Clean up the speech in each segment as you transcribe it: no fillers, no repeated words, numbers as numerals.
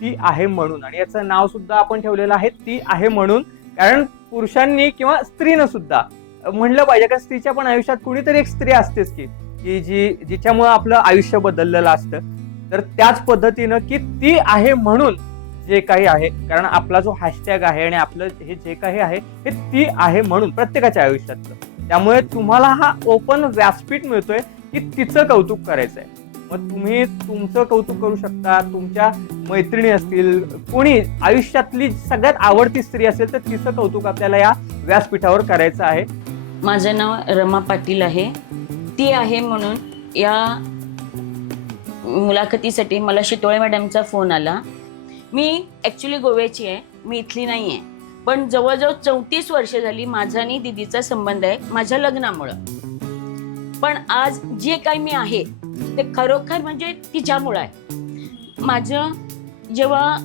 ती आहे म्हणून, आणि याचं नाव सुद्धा आपण ठेवलेलं आहे ती आहे म्हणून. कारण पुरुषांनी किंवा स्त्रीनं सुद्धा म्हणलं पाहिजे, कारण स्त्रीच्या पण आयुष्यात कुणीतरी एक स्त्री असतेच की जिच्यामुळे आपलं आयुष्य बदललेलं असतं. तर त्याच पद्धतीनं की ती आहे म्हणून जे काही आहे, कारण आपला जो हॅशटॅग आहे आणि आपलं हे जे काही आहे हे ती आहे म्हणून प्रत्येकाच्या आयुष्यातलं. त्यामुळे तुम्हाला हा ओपन व्यासपीठ मिळतोय की तिचं कौतुक करायचंय. मग तुम्ही तुमचं कौतुक करू शकता, तुमच्या मैत्रिणी असतील, कोणी आयुष्यातली सगळ्यात आवडती स्त्री असेल तर तिचं कौतुक आपल्याला या व्यासपीठावर करायचं आहे. माझं नाव रमा पाटील आहे. ती आहे म्हणून या मुलाखतीसाठी मला शितोळे मॅडमचा फोन आला. मी ॲक्च्युली गोव्याची आहे, मी इथली नाही आहे. पण जवळजवळ 34 वर्ष झाली माझा आणि दिदीचा संबंध आहे माझ्या लग्नामुळं. पण आज जे काही मी आहे ते खरोखर म्हणजे तिच्यामुळं आहे. माझं जेव्हा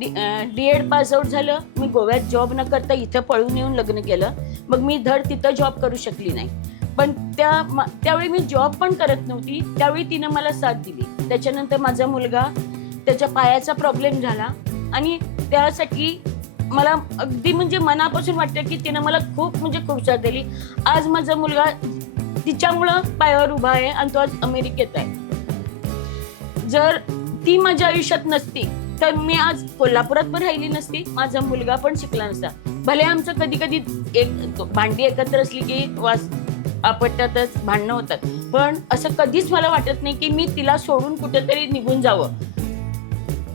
D.Ed पास आउट झालं, मी गोव्यात जॉब न करता इथं पळून येऊन लग्न केलं. मग मी धड तिथं जॉब करू शकली नाही. पण त्यावेळी मी जॉब पण करत नव्हती, त्यावेळी तिनं मला साथ दिली. त्याच्यानंतर माझा मुलगा, त्याच्या पायाचा प्रॉब्लेम झाला आणि त्यासाठी मला अगदी म्हणजे मनापासून वाटतं की तिनं मला खूप म्हणजे खूप साथ दिली. आज माझा मुलगा तिच्यामुळं पायावर उभा आहे आणि तो आज अमेरिकेत आहे. जर ती माझ्या आयुष्यात नसती तर मी आज कोल्हापुरात पण राहिली नसती, माझा मुलगा पण शिकला नसता. भले आमचं कधी कधी एक भांडी एकत्र असली की वास आपटतातच, भांडणं होतात, पण असं कधीच मला वाटत नाही की मी तिला सोडून कुठेतरी निघून जावं.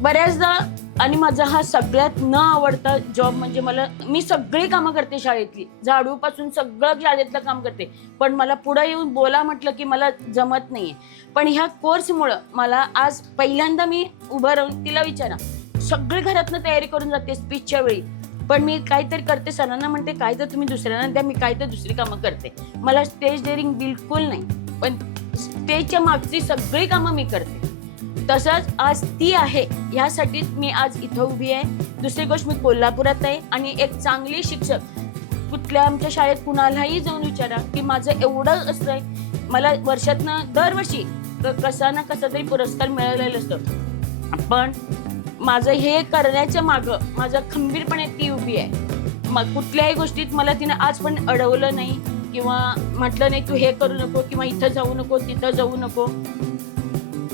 बऱ्याचदा आणि माझा हा सगळ्यात न आवडता जॉब म्हणजे मी सगळी कामं करते शाळेतली, झाडूपासून सगळं शाळेतलं काम करते, पण मला पुढे येऊन बोला म्हटलं की मला जमत नाहीये. पण ह्या कोर्समुळं मला आज पहिल्यांदा मी उभं राहून तिला विचारा, सगळी घरातनं तयारी करून जाते स्पीचच्या वेळी, पण मी काहीतरी करते, सरांना म्हणते काय तर तुम्ही दुसऱ्यांना द्या, मी काय तर दुसरी कामं करते. मला स्टेज डेअरिंग बिलकुल नाही, पण स्टेजच्या मागची सगळी कामं मी करते. तसंच आज ती आहे ह्यासाठीच मी आज इथं उभी आहे. दुसरी गोष्ट, मी कोल्हापुरात आहे आणि एक चांगली शिक्षक, कुठल्या आमच्या शाळेत कुणालाही जाऊन विचारा की माझं एवढं असतंय, मला वर्षातनं दरवर्षी कसा ना कसा तरी पुरस्कार मिळालेला असतो. पण माझं हे करण्याच्या मागं माझं खंबीरपणे ती उभी आहे. मग कुठल्याही गोष्टीत मला तिनं आज पण अडवलं नाही किंवा म्हटलं नाही तू हे करू नको किंवा इथं जाऊ नको तिथं जाऊ नको.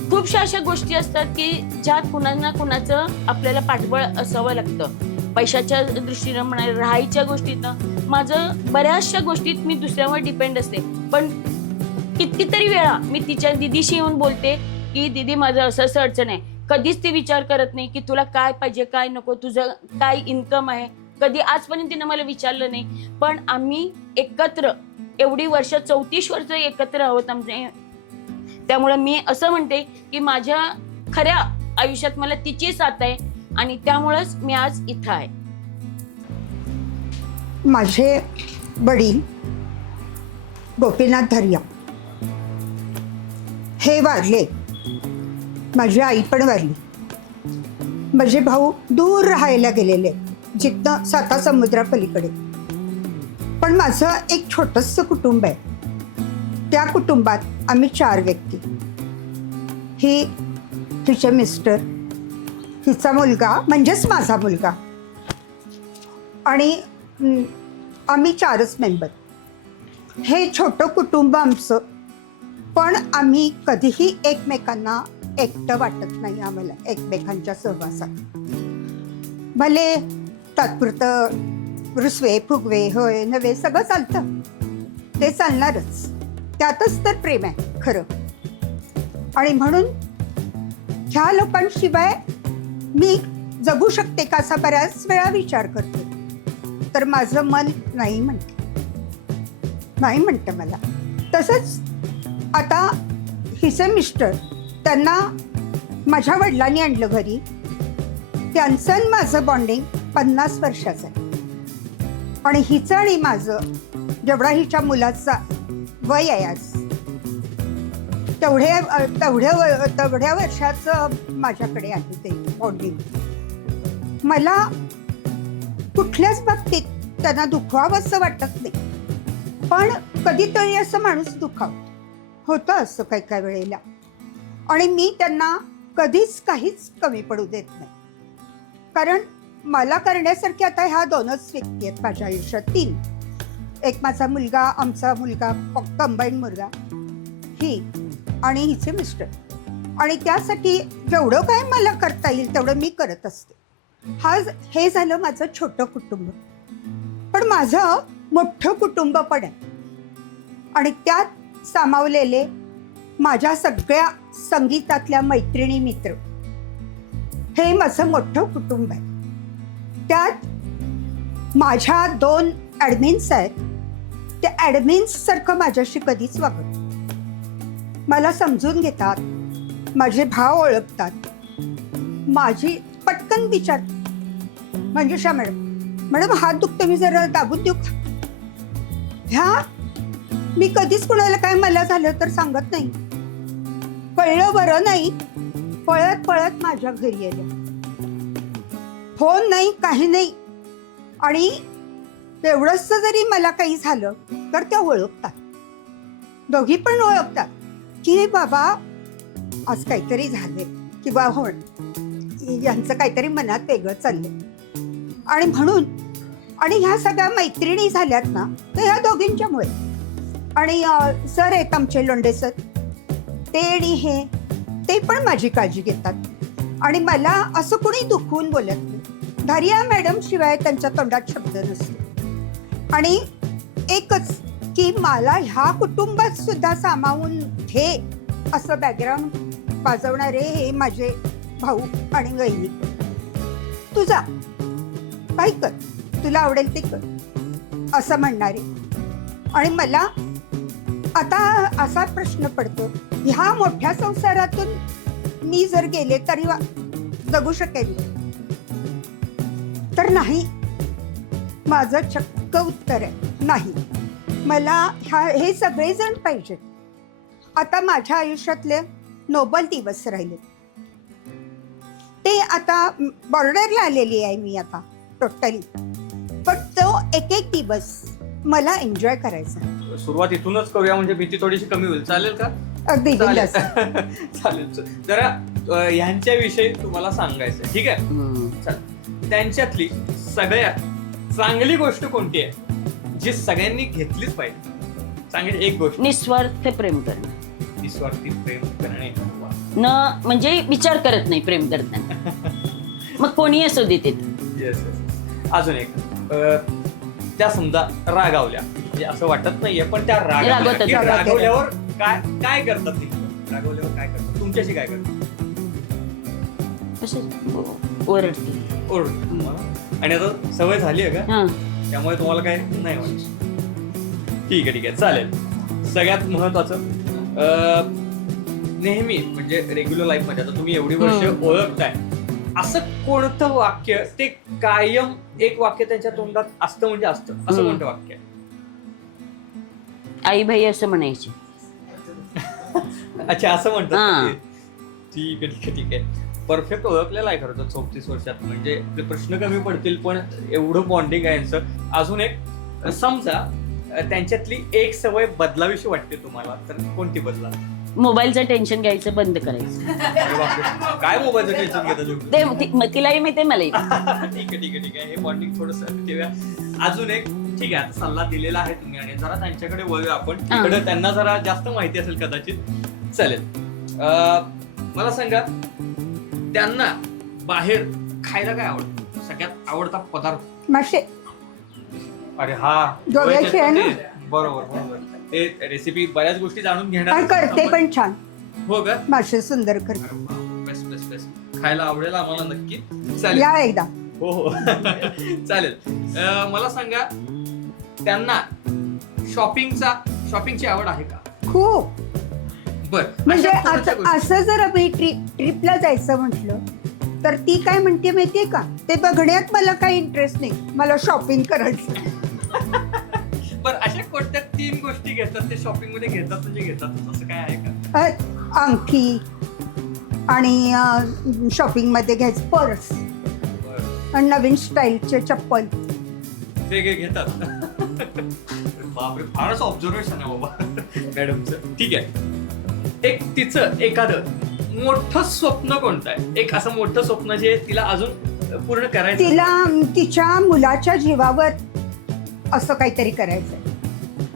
खूपशा अशा गोष्टी असतात की ज्यात कुणाला कुणाचं आपल्याला पाठबळ असावं लागतं. पैशाच्या दृष्टीनं म्हणा, राहायच्या गोष्टीनं, माझं बऱ्याचशा गोष्टीत मी दुसऱ्यावर डिपेंड असते. पण कितीतरी वेळा मी तिच्या दिदीशी येऊन बोलते की दिदी माझं असं असं अडचण आहे. कधीच ती विचार करत नाही की तुला काय पाहिजे काय नको, तुझं काय इन्कम आहे, कधी आजपर्यंत तिनं मला विचारलं नाही. पण आम्ही एकत्र एवढी वर्ष 34 वर्ष एकत्र आहोत आमचे. त्यामुळे मी असं म्हणते की माझ्या खऱ्या आयुष्यात मला तिची साथ आहे आणि त्यामुळेच मी आज इथं आहे. माझे वडील गोपीनाथ धरिया हे वारले, माझी आई पण वारली, माझे भाऊ दूर राहायला गेलेले जिथं साता समुद्रापलीकडे. पण माझं एक छोटंसं कुटुंब आहे. त्या कुटुंबात आम्ही 4 व्यक्ती, हिचे मिस्टर, हिचा मुलगा म्हणजेच माझा मुलगा आणि आम्ही 4च मेंबर. हे छोटं कुटुंब आमचं, पण आम्ही कधीही एकमेकांना एकटं वाटत नाही. आम्हाला एकमेकांच्या सहवासात भले तात्पुरतं रुसवे फुगवे होय नव्हे सगळं चालतं, ते चालणारच, त्यातच तर प्रेम आहे खरं. आणि म्हणून ह्या लोकांशिवाय मी जगू शकते का असा बऱ्याच वेळा विचार करते. तर माझं मन नाही म्हणतं मला. तसंच आता हिचे मिस्टर, त्यांना माझ्या वडिलांनी आणलं घरी. त्यांचं आणि माझं बॉन्डिंग 50 वर्षाचं आहे. आणि हिचं आणि माझं जेवढा हिच्या मुलाचा वय आहे आज, तेवढ्या वर्षाचं माझ्याकडे आहे ते बॉन्डिंग. मला कुठल्याच बाबतीत त्यांना दुखवावंसं वाटत नाही, पण कधीतरी असं माणूस होतं असं काही वेळेला. आणि मी त्यांना कधीच काहीच कमी पडू देत नाही. कारण मला करण्यासारखे आता ह्या 2च व्यक्ती आहेत माझ्या आयुष्यात, 3. एक माझा मुलगा, आमचा मुलगा, कंबाईन मुलगा, ही आणि हिचे मिस्टर. आणि त्यासाठी जेवढं काय मला करता येईल तेवढं मी करत असते. हे झालं माझं छोटं कुटुंब. पण माझं मोठं कुटुंब पण आहे आणि त्यात सामावलेले माझ्या सगळ्या संगीतातल्या मैत्रिणी, मित्र, हे माझं मोठं कुटुंब आहे. त्यात माझ्या 2 ॲडमिन्स आहेत. त्या ॲडमिन्ससारखं माझ्याशी कधीच वागत नाही. मला समजून घेतात, माझे भाव ओळखतात, माझी पटकन विचार, मंजुषा मॅडम हात दुखतो, मी जरा दाबून देऊ का? ह्या मी कधीच कुणाला काय मला झालं तर सांगत नाही. कळलं बरं नाही, पळत पळत माझ्या घरी आल्या. फोन नाही, काही नाही. आणि तेवढंच जरी मला काही झालं तर त्या ओळखतात, दोघी पण ओळखतात की बाबा आज काहीतरी झालंय किंवा हो यांचं काहीतरी मनात वेगळं चाललंय. आणि म्हणून आणि ह्या सगळ्या मैत्रिणी झाल्यात ना तर ह्या दोघींच्यामुळे. आणि सर आहेत आमचे लोंढे सर, ते आणि हे ते पण माझी काळजी घेतात आणि मला असं कोणी दुखवून बोलत नाही. धारिया मॅडम शिवाय त्यांच्या तोंडात शब्द नसतो. आणि एकच की मला ह्या कुटुंबात सुद्धा सामावून घे असं बॅकग्राऊंड वाजवणारे हे माझे भाऊ आणि वहिनी. तुझा काय कर, तुला आवडेल ते कर असं म्हणणारे. आणि मला आता असा प्रश्न पडतो, ह्या मोठ्या संसारातून मी जर गेले तरी जगू शकेल तर नाही. माझं चक्क उत्तर आहे नाही. मला हे सगळेजण पाहिजेत. आता माझ्या आयुष्यातले नोबल दिवस राहिले ते आता बॉर्डरला आलेली आहे मी आता टोटली. पण तो एक दिवस मला एन्जॉय करायचा. सुरुवात इथूनच करूया म्हणजे भीती थोडीशी कमी होईल. चालेल का? अगदी चालेल. चालेल. जरा ह्यांच्याविषयी तुम्हाला सांगायचं, ठीक आहे? चालेल. त्यांच्यातली सगळ्यात चांगली गोष्ट कोणती आहे जी सगळ्यांनी घेतलीच पाहिजे? चांगली एक गोष्ट. निस्वार्थ प्रेम करणं. निस्वार्थी प्रेम करणे. न म्हणजे विचार करत नाही प्रेम करताना. मग कोणी असू देते. येस. अजून एक, त्या समजा रागावल्या, म्हणजे असं वाटत नाहीये पण त्या रागवल्यावर काय करतात? रागवल्यावर काय करतात? तुमच्याशी काय करतात? ओरडते. आणि आता सवय झाली आहे का, त्यामुळे तुम्हाला काय नाही वाटत? ठीक आहे. चालेल. सगळ्यात महत्वाचं, नेहमी म्हणजे रेग्युलर लाईफ मध्ये आता तुम्ही एवढी वर्ष ओळखताय, असं कोणतं वाक्य ते कायम एक वाक्य त्यांच्या तोंडात असतं म्हणजे असतं, असं कोणतं वाक्य आहे? आई भाई असं म्हणायचे. अच्छा, असं म्हणतात. ठीक आहे. परफेक्ट ओळखलेला आहे खरं तर 34 वर्षात. म्हणजे प्रश्न कमी पडतील पण एवढं बॉन्डिंग आहे यांचं. अजून एक, समजा त्यांच्यातली एक सवय बदलावीशी वाटते तुम्हाला तर कोणती बदला? मोबाईलचं टेन्शन घ्यायचं बंद करायचं. काय मोबाईलचं टेन्शन घेतात? तिलाही माहिती मलाही. ठीक आहे. हे बॉन्डिंग थोडस ठेवूया. अजून एक, ठीक आहे, आता सल्ला दिलेला आहे तुम्ही आणि जरा त्यांच्याकडे वळूया आपण. तिकडे त्यांना जरा जास्त माहिती असेल कदाचित. चालेल. मला सांगा, त्यांना बाहेर खायला काय आवडतं? सगळ्यात आवडता पदार्थ? मासे. अरे हा, बरोबर. ते रेसिपी बऱ्याच गोष्टी जाणून घेणार करते पण छान. हो का? मासे सुंदर करते. बेस्ट. खायला आवडेल आम्हाला नक्की. चालेल, या एकदा. हो. चालेल. मला सांगा, त्यांना शॉपिंगची आवड आहे का? खूप. बर. म्हणजे असं जर आम्ही ट्रिपला जायचं म्हटलं तर ती काय म्हणते माहितीये का, ते बघण्यात मला काही इंटरेस्ट नाही, मला शॉपिंग करायचं. बरं, अशा कोणत्या 3 गोष्टी घेतात ते शॉपिंग मध्ये घेतात म्हणजे घेतात, असं काय आहे का? अंगठी आणि शॉपिंग मध्ये घ्यायचं पर्स आणि नवीन स्टाईलचे चप्पल वेगळे घेतात. बापरे, फारच ऑब्झर्वेशन आहे बाबा मॅडमचं. ठीक आहे. एक तिचं एखादं मोठं स्वप्न कोणतं आहे? एक असं मोठं स्वप्न जे तिला अजून पूर्ण करायचं. तिला तिच्या मुलाच्या जीवावर असं काहीतरी करायचंय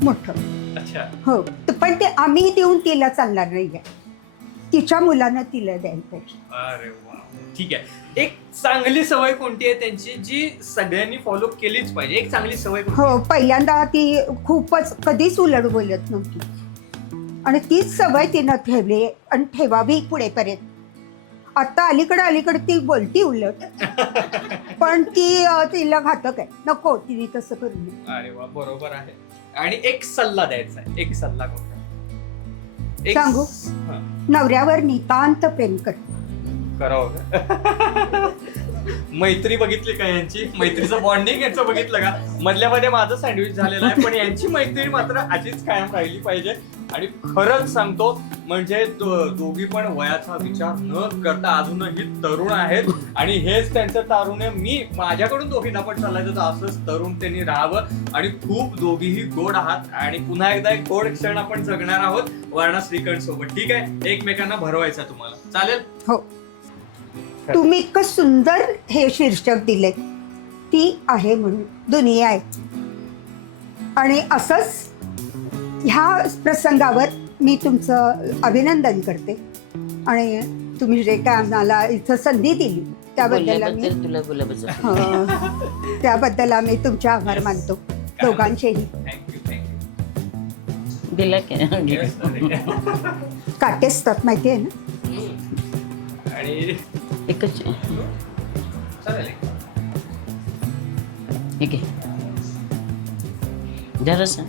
मोठं. अच्छा. हो, पण ते आम्ही देऊन तिला चालणार नाहीये, तिच्या मुलानं तिला द्यायला पाहिजे. अरे वा, ठीक आहे. एक चांगली सवय कोणती आहे त्यांची जी सगळ्यांनी फॉलो केलीच पाहिजे? एक चांगली सवय कोणती? हो, पहिल्यांदा ती खूपच कधीच उलट बोलत नव्हती आणि तीच सवय तिनं ठेवली आणि ठेवावी पुढेपर्यंत. आता अलीकडे ती बोलती उलट, पण ती तिला घातक आहे, नको तिने तसं करू नये. अरे वा, बरोबर आहे. आणि एक सल्ला द्यायचा आहे, एक सल्ला कोणता? सांगू? हा, नवऱ्यावर नितांत प्रेम कर. करावं का? मैत्री बघितली का यांची? मैत्रीचं बॉन्डिंग यांचं बघितलं का? मधल्या मध्ये माझं सँडविच झालेलं आहे, पण यांची मैत्री मात्र अशीच कायम राहिली पाहिजे. आणि खरंच सांगतो, म्हणजे दोघी पण वयाचा विचार न करता अजूनही तरुण आहेत आणि हेच त्यांचं तारुण्य. मी माझ्याकडून दोघींना पण चाललायचं तर असंच तरुण त्यांनी राहावं. आणि खूप दोघीही गोड आहात आणि पुन्हा एकदा एक गोड क्षण आपण जगणार आहोत वारणा श्रीखंड सोबत. ठीक आहे, एकमेकांना भरवायचा तुम्हाला, चालेल? हो, तुम्ही इतकं सुंदर हे शीर्षक दिले, ती आहे म्हणून दुनिया आहे. आणि असंच ह्या प्रसंगावर मी तुमचं अभिनंदन करते आणि तुम्ही जे काय आम्हाला इथं संधी दिली त्याबद्दल आम्ही तुला गुलाबाचं त्याबद्दल आम्ही तुमचे आभार मानतो दोघांचेही. दिला की काटे असतात माहिती आहे ना. आणि एकच आहे. चालेल. ठीक आहे, जरासं